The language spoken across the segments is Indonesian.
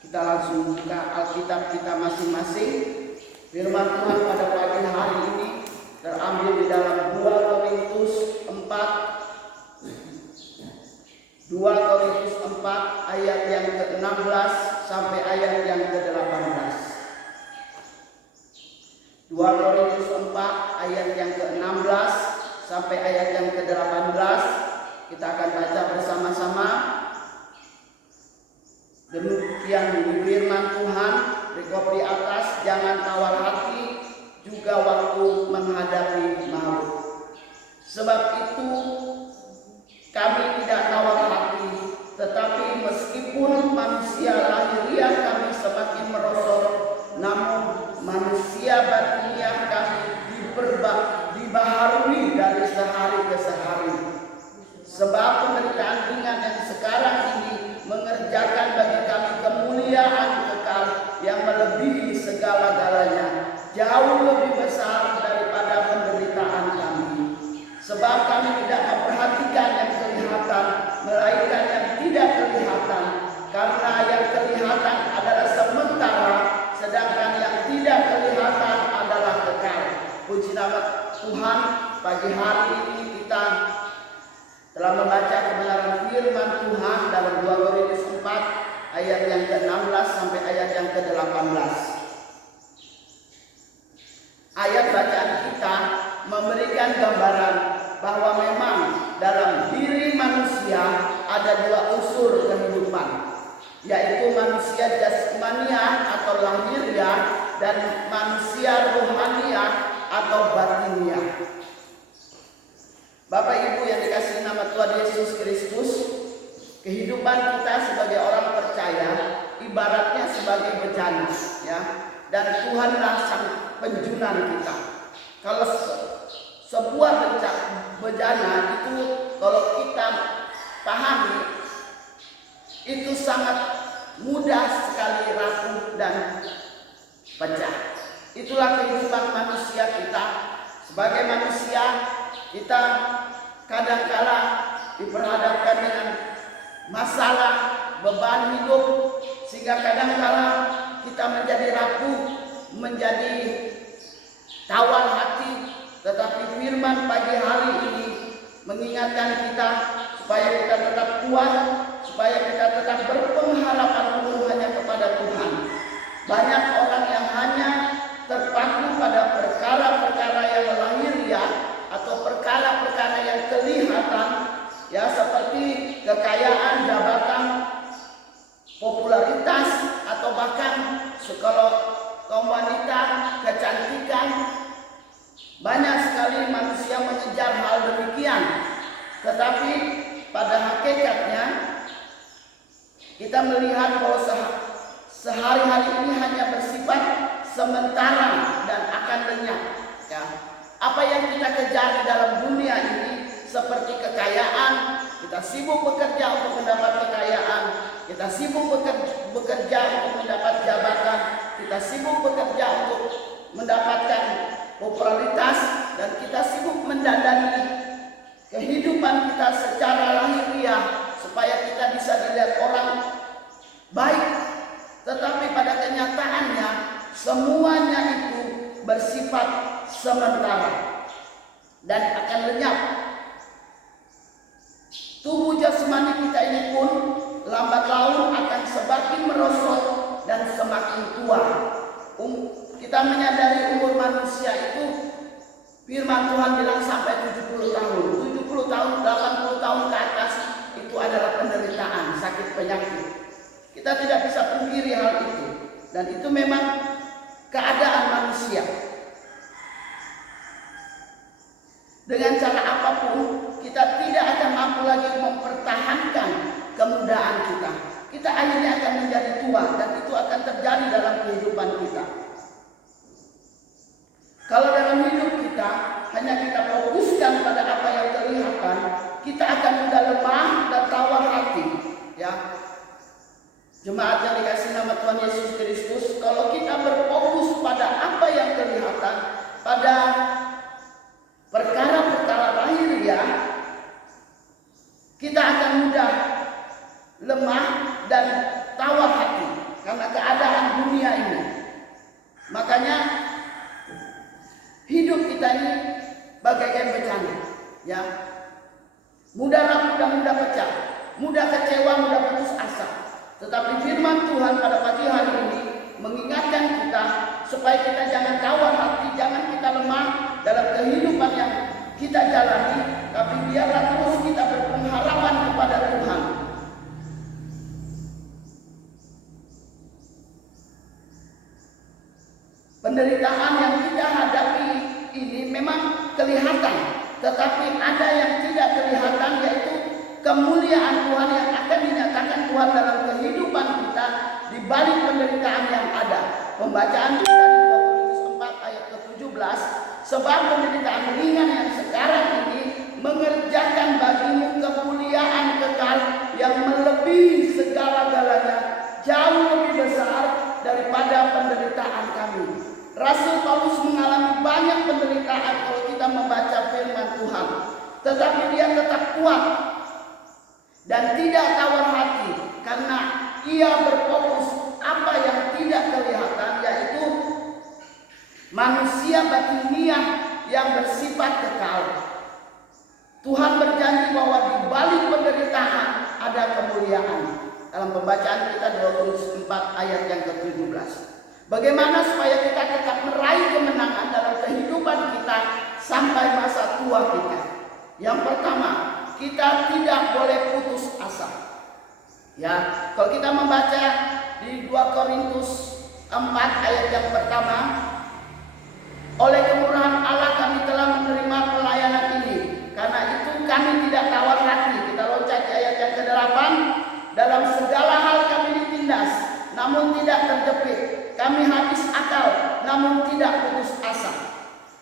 Kita langsung buka Alkitab kita masing-masing. Firman Tuhan pada pagi hari ini terambil di dalam 2 Korintus 4 ayat yang ke-16 sampai ayat yang ke-18. 2 Korintus 4 ayat yang ke-16 sampai ayat yang ke-18. Kita akan baca bersama-sama. Demikian firman Tuhan, rekop di atas, jangan tawar hati juga waktu menghadapi maut. Sebab itu kami tidak tawar hati, tetapi meskipun manusia lahiriah kami semakin merosot, namun manusia batiniah kami dibaharui dari sehari ke sehari. Sebab penderitaan ringan yang sekarang ini mengerjakan bagi kami kemuliaan kekal yang melebihi segala-galanya, jauh lebih besar daripada penderitaan kami. Sebab kami tidak memperhatikan yang kelihatan, melainkan yang tidak kelihatan, karena yang kelihatan adalah sementara, sedangkan yang tidak kelihatan adalah kekal. Puji nama Tuhan, pagi hari ini kita telah membaca kebenaran firman Tuhan dalam 2 Korintus 4 ayat yang ke-16 sampai ayat yang ke-18. Ayat bacaan kita memberikan gambaran bahwa memang dalam diri manusia ada 2 unsur kehidupan, yaitu manusia jasmaniah atau lahiriah dan manusia rohaniah atau batiniah. Bapak Ibu yang dikasihi nama Tuhan Yesus Kristus, kehidupan kita sebagai orang percaya ibaratnya sebagai bejana, ya. Dan Tuhanlah sang penjunan kita. Kalau sebuah bejana itu kalau kita pahami itu sangat mudah sekali rapuh dan pecah. Itulah kehidupan manusia kita. Sebagai manusia kita kadangkala diperhadapkan dengan masalah, beban hidup, sehingga kadangkala kita menjadi rapuh, menjadi tawar hati. Tetapi firman pagi hari ini mengingatkan kita supaya kita tetap kuat, supaya kita tetap berpengharapan penuh hanya kepada Tuhan. Banyak orang yang hanya terpaku pada perkara-perkara yang lahiriah atau perkara-perkara yang kelihatan, ya, seperti kekayaan, jabatan, popularitas, atau bahkan kalau kaum wanita, kecantikan. Banyak sekali manusia mengejar hal demikian. Tetapi pada hakikatnya kita melihat bahwa sehari-hari ini hanya bersifat sementara dan akan lenyap, ya. Apa yang kita kejar di dalam dunia ini seperti kekayaan, kita sibuk bekerja untuk mendapat kekayaan, kita sibuk bekerja untuk mendapat jabatan, kita sibuk bekerja untuk mendapatkan popularitas, dan kita sibuk mendandani kehidupan kita secara lahiriah supaya kita bisa dilihat orang baik. Tetapi pada kenyataannya semuanya itu bersifat sementara dan akan lenyap. Tubuh jasmani kita ini pun lambat laun akan semakin merosot dan semakin tua. Kita menyadari umur manusia itu, firman Tuhan bilang sampai 70 tahun. 70 tahun, 80 tahun ke atas itu adalah penderitaan, sakit penyakit. Kita tidak bisa pungkiri hal itu. Dan itu memang keadaan manusia. Dengan cara apapun kita tidak akan mampu lagi mempertahankan kemudaan kita. Kita akhirnya akan menjadi tua, dan itu akan terjadi dalam kehidupan kita. Kalau dalam hidup kita hanya kita fokuskan pada apa yang kelihatan, kita akan mudah lemah dan tawar hati, ya. Jemaat yang dikasihi nama Tuhan Yesus Kristus, kalau kita berfokus pada apa yang kelihatan, pada perkara-perkara lahiriah, kita akan mudah lemah dan tawar hati. Karena ini bagaikan bencana, ya. Mudah rapuh dan mudah pecah, mudah kecewa, mudah putus asa. Tetapi firman Tuhan pada pagi hari ini mengingatkan kita supaya kita jangan tawar hati, jangan kita lemah dalam kehidupan yang kita jalani, tapi biarlah terus kita berpengharapan kepada Tuhan. Penderitaan yang kita hadapi ini memang kelihatan, tetapi ada yang tidak kelihatan, yaitu kemuliaan Tuhan yang akan dinyatakan Tuhan dalam kehidupan kita di balik penderitaan yang ada. Pembacaan kita di 2 Korintus 4 ayat ke-17, sebab penderitaan ringan yang sekarang ini mengerjakan bagimu kemuliaan kekal yang melebihi segala-galanya, jauh lebih besar daripada penderitaan kami. Rasul Paulus mengalami banyak penderitaan kalau kita membaca firman Tuhan, tetapi dia tetap kuat dan tidak tawar hati karena ia berfokus apa yang tidak kelihatan, yaitu manusia batiniah yang bersifat kekal. Tuhan berjanji bahwa di balik penderitaan ada kemuliaan. Dalam pembacaan kita 2 Korintus 4 ayat yang ke-17. Bagaimana supaya kita tetap meraih kemenangan dalam kehidupan kita sampai masa tua kita? Yang pertama, kita tidak boleh putus asa. Ya, kalau kita membaca di 2 Korintus 4 ayat yang pertama, oleh kemurahan Allah kami telah menerima pelayanan ini, karena itu kami tidak tawar hati. Kita loncat di ayat yang ke-8, dalam segala hal kami ditindas, namun tidak terjepit. Kami habis akal, namun tidak putus asa.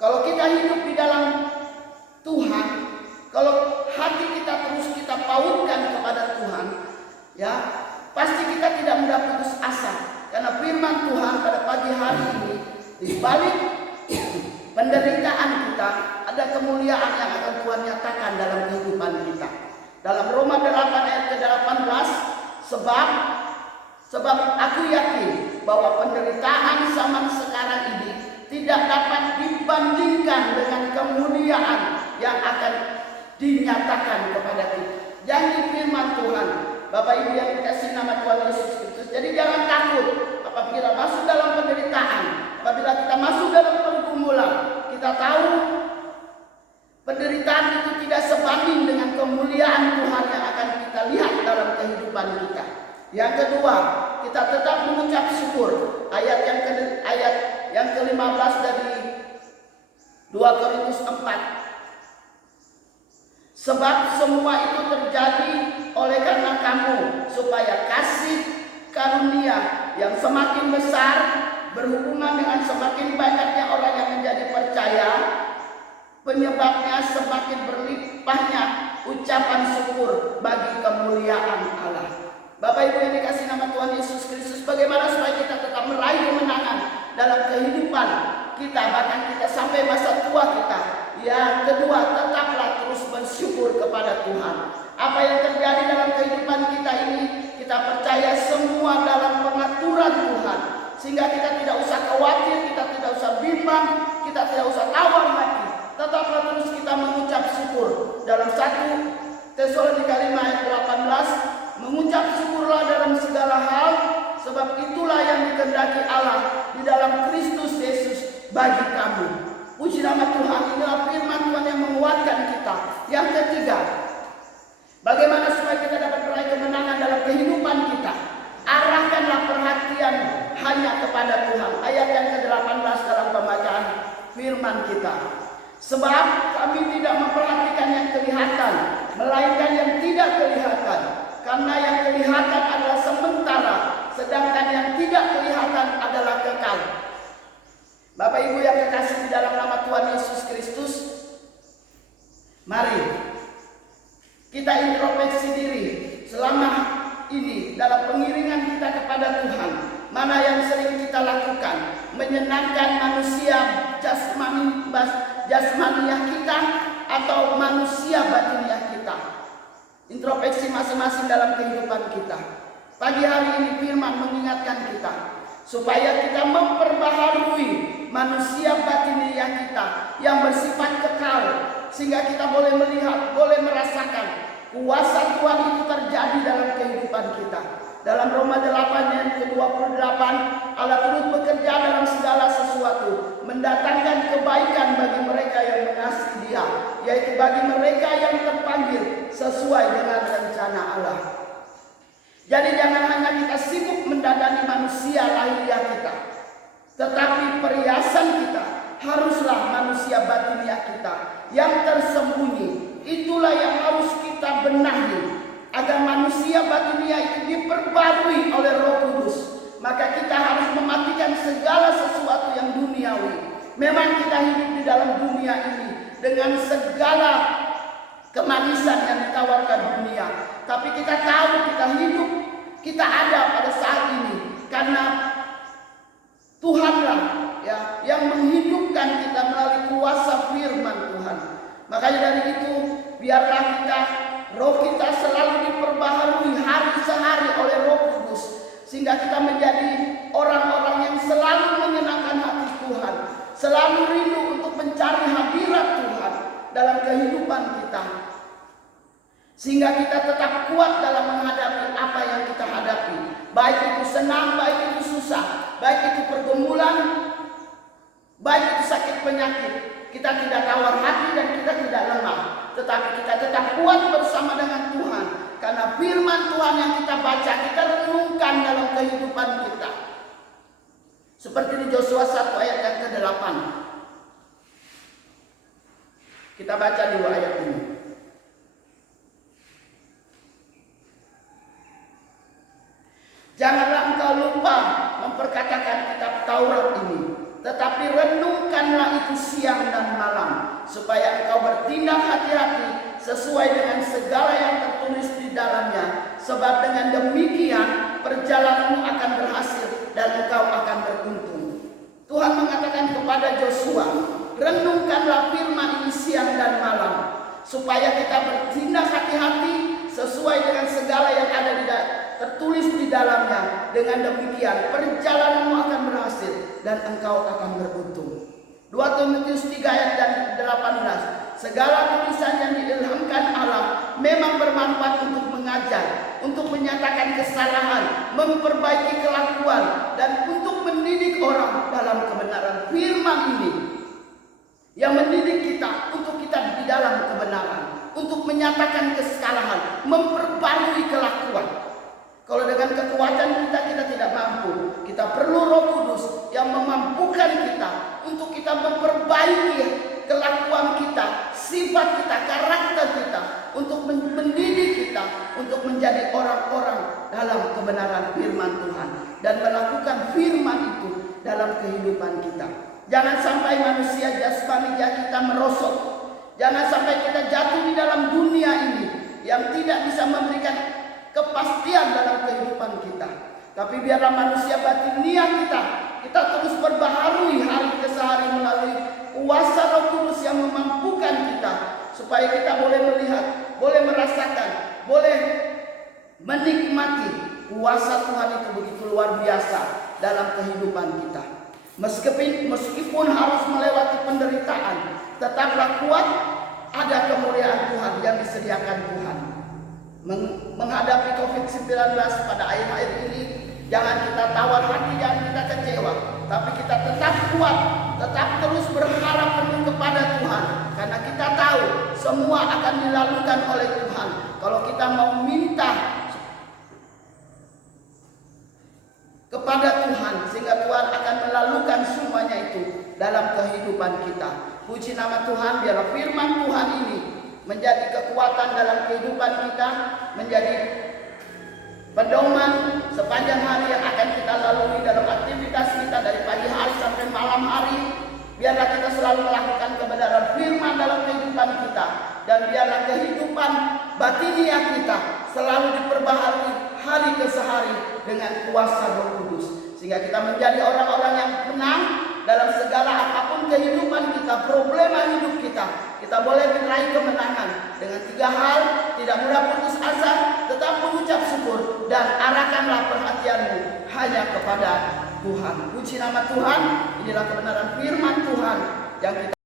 Kalau kita hidup di dalam Tuhan, kalau hati kita terus kita pautkan kepada Tuhan, ya, pasti kita tidak mudah putus asa. Karena firman Tuhan pada pagi hari ini, di balik penderitaan kita, ada kemuliaan yang akan Tuhan nyatakan dalam kehidupan kita. Dalam Roma 8 ayat ke-18, sebab aku yakin bahwa penderitaan zaman sekarang ini tidak dapat dibandingkan dengan kemuliaan yang akan dinyatakan kepada kita. Janji firman Tuhan, Bapak Ibu yang dikasihi nama Tuhan Yesus Kristus. Jadi jangan takut apabila masuk dalam penderitaan, apabila kita masuk dalam pergumulan. Kita tahu penderitaan itu tidak sebanding dengan kemuliaan Tuhan yang akan kita lihat dalam kehidupan kita. Yang kedua, kita tetap mengucap syukur. Ayat yang ke-15 dari 2 Korintus 4. Sebab semua itu terjadi oleh karena kamu, supaya kasih karunia yang semakin besar berhubungan dengan semakin banyaknya orang yang menjadi percaya, penyebabnya semakin berlimpahnya ucapan syukur bagi kemuliaan Allah. Bapak Ibu yang dikasihi nama Tuhan Yesus Kristus, bagaimana supaya kita tetap meraih kemenangan dalam kehidupan kita, bahkan kita sampai masa tua kita? Yang kedua, tetaplah terus bersyukur kepada Tuhan. Apa yang terjadi dalam kehidupan kita ini, kita percaya semua dalam pengaturan Tuhan, sehingga kita tidak usah khawatir, kita tidak usah bimbang, kita tidak usah tawar hati. Tetaplah terus kita mengucap syukur. Dalam 1 Tesalonika 5 ayat 18, mengucap syukurlah dalam segala hal, sebab itulah yang dikehendaki Allah di dalam Kristus Yesus bagi kamu. Puji nama Tuhan, inilah firman Tuhan yang menguatkan kita. Yang ketiga, bagaimana supaya kita dapat meraih kemenangan dalam kehidupan kita? Arahkanlah perhatian hanya kepada Tuhan. Ayat yang ke-18 dalam pembacaan firman kita. Sebab kami tidak memperhatikan yang kelihatan, melainkan yang tidak kelihatan. Karena yang kelihatan adalah sementara, sedangkan yang tidak kelihatan adalah kekal. Bapak Ibu yang kekasih di dalam nama Tuhan Yesus Kristus, mari kita introspeksi diri selama ini dalam pengiringan kita kepada Tuhan. Mana yang sering kita lakukan? Menyenangkan manusia jasmaniah kita atau manusia batiniah kita? Introspeksi masing-masing dalam kehidupan kita. Pagi hari ini firman mengingatkan kita supaya kita memperbaharui manusia batinia kita yang bersifat kekal, sehingga kita boleh melihat, boleh merasakan kuasa Tuhan itu terjadi dalam kehidupan kita. Dalam Roma 8 ayat ke-28, Allah turut bekerja dalam segala sesuatu, mendatangkan kebaikan bagi mereka yang mengasihi Dia, yaitu bagi mereka yang terpanggil sesuai dengan rencana Allah. Jadi jangan hanya kita sibuk mendadani manusia lahiriah kita, tetapi perhiasan kita haruslah manusia batinia kita yang tersembunyi. Itulah yang harus kita benahi, agar manusia batinia itu diperbarui oleh Roh Kudus. Maka kita harus mematikan segala sesuatu yang duniawi. Memang kita hidup di dalam dunia ini dengan segala kemanisan yang ditawarkan dunia, tapi kita tahu kita hidup, kita ada pada saat ini karena Tuhanlah ya yang menghidupkan kita melalui kuasa firman Tuhan. Makanya dari itu biarlah kita, roh kita selalu diperbaharui hari sehari oleh Roh Kudus, sehingga kita menjadi orang-orang yang selalu menyenangkan hati Tuhan, selalu rindu untuk mencari hadirat Tuhan dalam kehidupan kita, sehingga kita tetap kuat dalam menghadapi apa yang kita hadapi, baik itu senang, baik itu susah, baik itu pergumulan, baik itu sakit penyakit. Kita tidak tawar hati dan kita tidak lemah, tetapi kita tetap kuat bersama dengan Tuhan, karena firman Tuhan yang kita baca, kita renungkan dalam kehidupan kita. Seperti di Yosua 1 ayat yang ke-8. Kita baca dulu ayat ini. Janganlah engkau lupa memperkatakan kitab Taurat ini, tetapi renungkanlah itu siang dan malam, supaya engkau bertindak hati-hati sesuai dengan segala yang tertulis di dalamnya. Sebab dengan demikian perjalananmu akan berhasil dan engkau akan beruntung. Tuhan mengatakan kepada Yosua, renungkanlah firman ini siang dan malam, supaya kita bertindak hati-hati sesuai dengan segala yang ada tertulis di dalamnya. Dengan demikian perjalananmu akan berhasil dan engkau akan beruntung. 2 Timotius 3 ayat 18. Segala tulisan yang diilhamkan Allah memang bermanfaat untuk mengajar, untuk menyatakan kesalahan, memperbaiki kelakuan, dan untuk mendidik orang dalam kebenaran. Firman ini yang mendidik kita untuk kita di dalam kebenaran, untuk menyatakan kesalahan, memperbarui kelakuan. Kalau dengan kekuatan kita tidak mampu. Kita perlu Roh Kudus yang memampukan kita untuk kita memperbaiki kelakuan kita, sifat kita, karakter kita, untuk mendidik kita untuk menjadi orang-orang dalam kebenaran firman Tuhan dan melakukan firman itu dalam kehidupan kita. Jangan sampai manusia jasmani kita merosot. Jangan sampai kita jatuh di dalam dunia ini yang tidak bisa memberikan kepastian dalam kehidupan kita. Tapi biarlah manusia batinia kita terus berbaharui hari ke hari melalui kuasa Roh Kudus yang memampukan kita, supaya kita boleh melihat, boleh merasakan, boleh menikmati kuasa Tuhan itu begitu luar biasa dalam kehidupan kita. Meskipun harus melewati penderitaan, tetaplah kuat, ada kemuliaan Tuhan yang disediakan Tuhan. Menghadapi COVID-19 pada akhir-akhir ini, jangan kita tawar hati, jangan kita kecewa, tapi kita tetap kuat, tetap terus berharap penuh kepada Tuhan, karena kita tahu semua akan dilakukan oleh Tuhan kalau kita mau minta kepada Tuhan, sehingga Tuhan akan melakukan semuanya itu dalam kehidupan kita. Puji nama Tuhan, biarlah firman Tuhan ini menjadi kekuatan dalam kehidupan kita, menjadi pedoman sepanjang hari yang akan kita lalui dalam aktivitas kita dari pagi hari sampai malam hari. Biarlah kita selalu melakukan kebenaran firman dalam kehidupan kita, dan biarlah kehidupan batinia kita selalu diperbaharui hari ke hari dengan kuasa Roh Kudus, sehingga kita menjadi orang-orang yang menang dalam segala apapun kehidupan kita, problema hidup kita. Kita boleh meraih kemenangan dengan 3 hal: tidak mudah putus asa, tetap mengucap syukur, dan arahkanlah perhatianmu hanya kepada Tuhan. Puji nama Tuhan, inilah kebenaran firman Tuhan yang kita